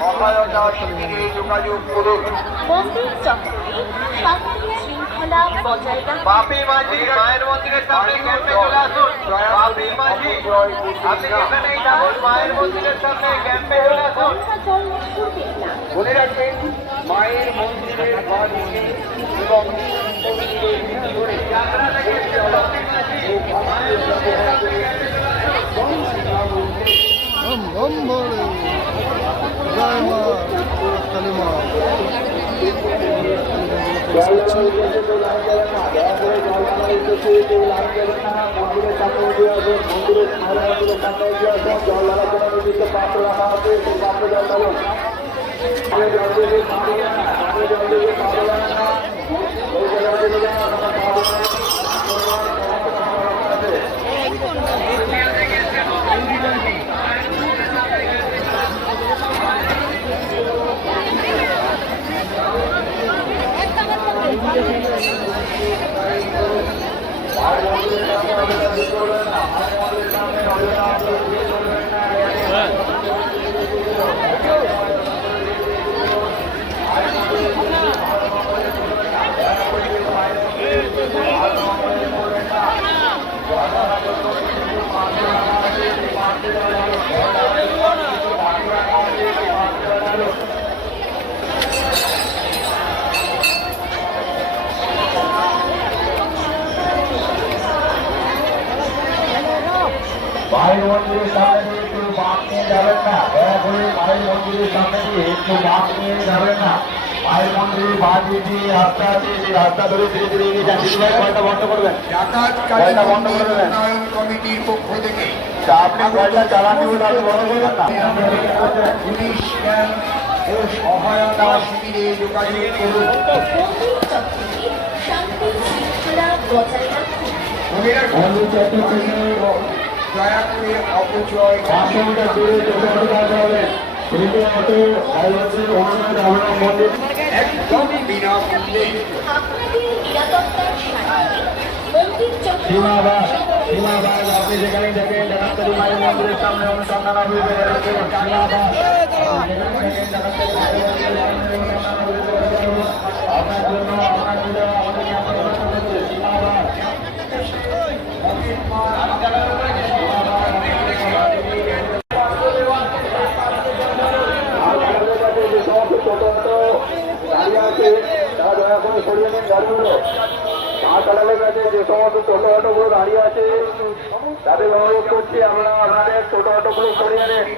সহায়তা শিবিরে যোগাযোগ করুন। মন্দির চত্বরে শান্তি শৃঙ্খলা বজায় রাখুন। বাপি মাঝি মায়ের মন্দিরের সামনে ক্যাম্পে চলে আসুন। বাপি মাঝি আপনি যেখানেই থাকুন মায়ের মন্দিরের সামনে ক্যাম্পে চলে আসুন। জল ছুটবেন না। মনে রাখবেন মায়ের মন্দিরের বাড়িতে এবং মন্দিরের ভিতরে যাত্রা থেকে বাপি মাঝি মায়ের মন্দিরের সামনে ক্যাম্পে চলে আসুন। বম বম বলে জয় মা কালী মা। মায়ের মন্দিরের সামনে দিয়ে একটু বাঁক নিয়ে যাবেন না, দয়া করে মায়ের মন্দিরের সামনে দিয়ে একটু বাঁক নিয়ে যাবেন না। মায়ের মন্দিরের বাঁ দিকে রাস্তা আছে, সেই রাস্তা ধরে ধীরে ধীরে এগিয়ে যান। কয়টা বন্ধ করবেন, কয়টা বন্ধ করে দেবেন কমিটির পক্ষ থেকে আপনি কয়টা চালানি বলে আপনি বন্ধ করবেন না। পুলিশ ক্যাম্প ও সহায়তা শিবিরে যোগাযোগ করুন। মন্দির চত্বরে শান্তি শৃঙ্খলা বজায় রাখুন। মন্দির চত্বর থেকে দয়া করে অপচয় 500 মিটার দূরে যতটুকু কাজ হবে রীতিমতো মন্দির একদম বিনামূল্যে আপনাদের নিরাপত্তার স্বার্থে মন্দির চত্বর সীমাবাদ আপনি যেখানে দেখেন ডাক্তারি মায়ের মন্দিরের সামনে অনুসন্ধান অভিযোগ আপনার জন্য আপনার জন্য আমাদের সীমাবাদ দয়া করে সরিয়ে নিন গাড়িগুলো। হাসপাতালের কাছে যে সমস্ত ছোট অটোগুলো দাঁড়িয়ে আছে তাদের অনুরোধ করছি আমরা আপনাদের ছোট অটোগুলো সরিয়ে নিন।